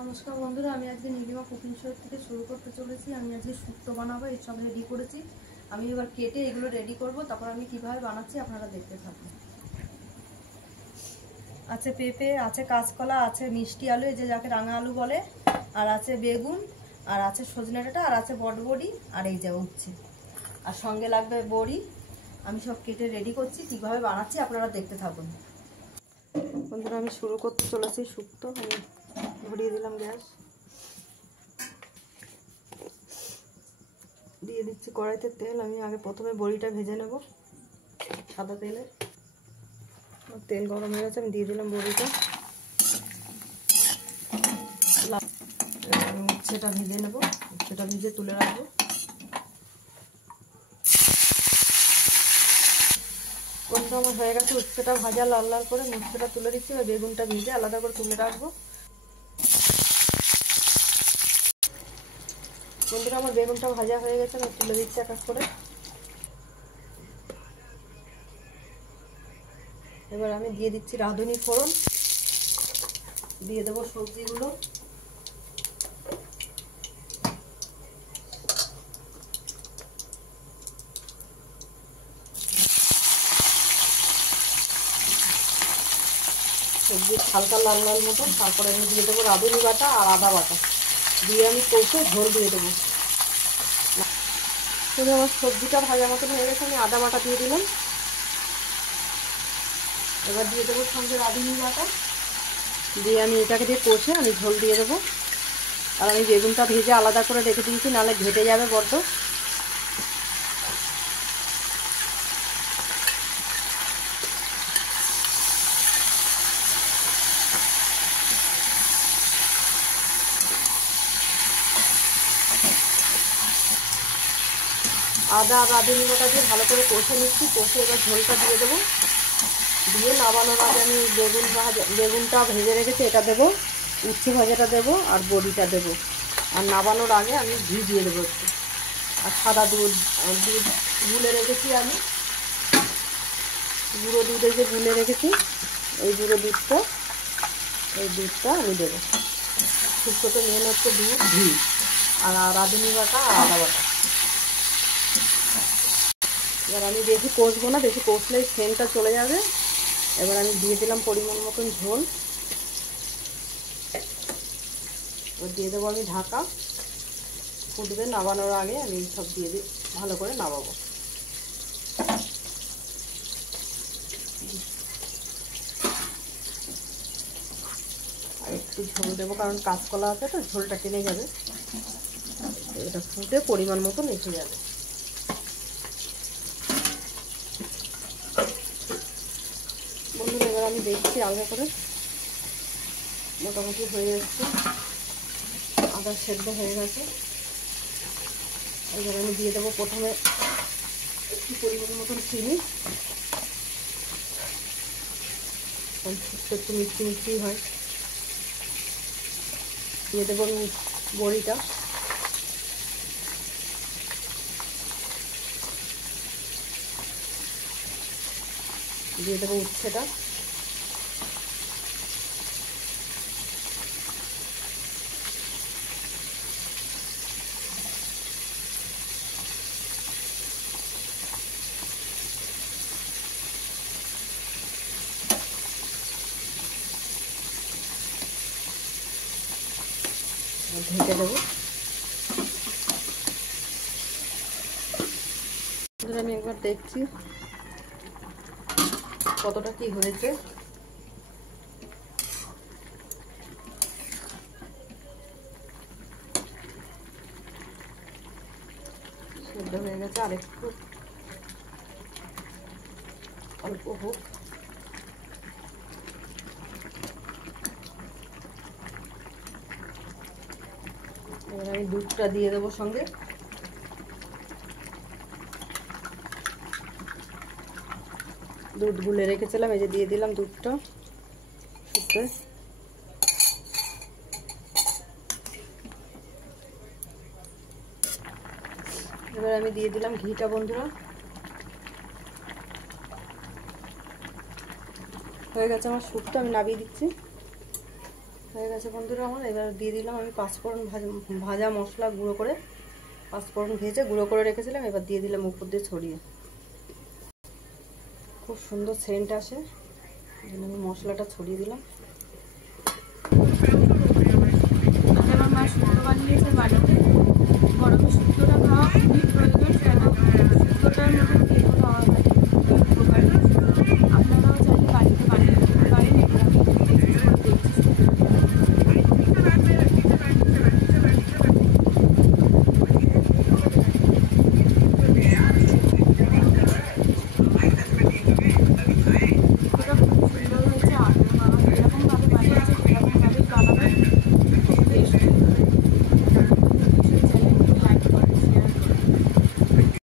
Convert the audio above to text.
নমস্কার বন্ধুরা, আমি আজকে নীলিমা কুকিং শো থেকে শুরু করতে চলেছি। আমি আজকে শুক্তো বানাবো, এই সব রেডি করেছি। আমি এবার কেটে এগুলো রেডি করব, তারপর আমি কিভাবে বানাচ্ছি আপনারা দেখতে থাকুন। আছে পেঁপে, আছে কাঁচকলা, আছে মিষ্টি আলু, এই যে যাকে রাঙা আলু বলে, আর আছে বেগুন, আর আছে সজনে ডাঁটা, আর আছে বটবড়ি, আর এই যে উচ্ছে, আর সঙ্গে লাগবে বড়ি। আমি সব কেটে রেডি করছি, কিভাবে বানাচ্ছি আপনারা দেখতে থাকুন। বন্ধুরা, আমি শুরু করতে চলেছি শুক্তো। আমি ধরিয়ে দিলাম গ্যাস, দিয়ে দিচ্ছি কড়াইতে তেল। আমি আগে প্রথমে বড়িটা ভেজে নেব সাদা তেলে। তেল গরম হয়ে গেছে, আমি দিয়ে দিলাম বড়িটা। উচ্ছেটা ভেজে নেব, উচ্ছেটা ভেজে তুলে রাখবো। কোনটা আমার হয়ে গেছে, উচ্ছেটা ভাজা লাল লাল করে উচ্ছেটা তুলে দিচ্ছি। আর বেগুনটা ভেজে আলাদা করে তুলে রাখবো। বন্ধুরা, আমার বেগুনটা ভাজা হয়ে গেছে, আমি তুলে দিচ্ছি এক এক করে। এবার আমি দিয়ে দিচ্ছি রাঁধুনি ফোড়ন, দিয়ে দেবো সবজিগুলো। সবজি হালকা লাল লাল মতন, তারপরে আমি দিয়ে দেবো রাঁধুনি বাটা আর আদা বাটা, দিয়ে আমি কষে ঝোল দিয়ে দেবো। তবে আমার সবজিটা ভাজা মতন হয়ে গেছে, আমি আদা বাটা দিয়ে দিলাম। এবার দিয়ে দেবো সঙ্গে রাঁধুনি বাটা, দিয়ে আমি এটাকে দিয়ে কষে আমি ঝোল দিয়ে দেবো। আর আমি বেগুনটা ভেজে আলাদা করে রেখে দিয়েছি, নাহলে ঘেটে যাবে বড্ড। আদা আর রাঁধুনি বাটা দিয়ে ভালো করে কষে নিচ্ছি। কষে এবার ঝোলটা দিয়ে দেবো। দিয়ে নামানোর আগে আমি বেগুনটা ভেজে রেখেছি, এটা দেবো, উচ্ছে ভাজাটা দেবো, আর বড়িটা দেবো। আর নামানোর আগে আমি ঘি দিয়ে দেবো একটু। আর সাদা দুধ গুলে রেখেছি আমি, গুঁড়ো দুধে যে গুলে রেখেছি, এই গুঁড়ো দুধটা, এই দুধটা আমি দেবো। শুক্তোতে মেন হচ্ছে দুধ, ঘি আর রাঁধুনি বাটা আর আদা বাটা। এবার আমি বেশি কষবো না, বেশি কষলেই সেন্টটা চলে যাবে। এবার আমি দিয়ে দিলাম পরিমাণ মতন ঝোল। এবার দিয়ে দেবো আমি ঢাকা, ফুটবে। নামানোর আগে আমি সব দিয়ে দিই, ভালো করে নামাবো। আর একটু ঝোল দেবো, কারণ কাঁচকলা আছে তো, ঝোলটা টেনে যাবে। এটা ফুটে পরিমাণ মতন এসে যাবে। বন্ধুরা, এবার আমি দেখছি আলাদা করে, মোটামুটি হয়ে যাচ্ছে, আদা সেদ্ধ হয়ে গেছে। এবার আমি দিয়ে দেবো প্রথমে একটু পরিমাণ মতন চিনি, একটু মিষ্টি মিষ্টি হয়। দিয়ে দেবো আমি বড়িটা, দিয়ে দেবো উচ্ছেটা, ঢেকে দেবো। আমি একবার দেখছি কতটা কি হয়েছে। সেদ্ধ হয়ে গেছে, আর একটু অল্প হোক। এবার আমি দুধটা দিয়ে দেবো সঙ্গে। দুধ গুলে রেখেছিলাম, এই যে দিয়ে দিলাম দুধটা শুক্তো। এবার আমি দিয়ে দিলাম ঘিটা। বন্ধুরা, হয়ে গেছে আমার শুক্তো, আমি নামিয়ে দিচ্ছি। হয়ে গেছে বন্ধুরা আমার। এবার দিয়ে দিলাম আমি পাঁচফোড়ন, ভাজা মশলা গুঁড়ো করে, পাঁচফোড়ন ভেজে গুঁড়ো করে রেখেছিলাম, এবার দিয়ে দিলাম উপর দিয়ে ছড়িয়ে। খুব সুন্দর সেন্ট আসে, এই জন্য আমি মশলাটা ছড়িয়ে দিলাম।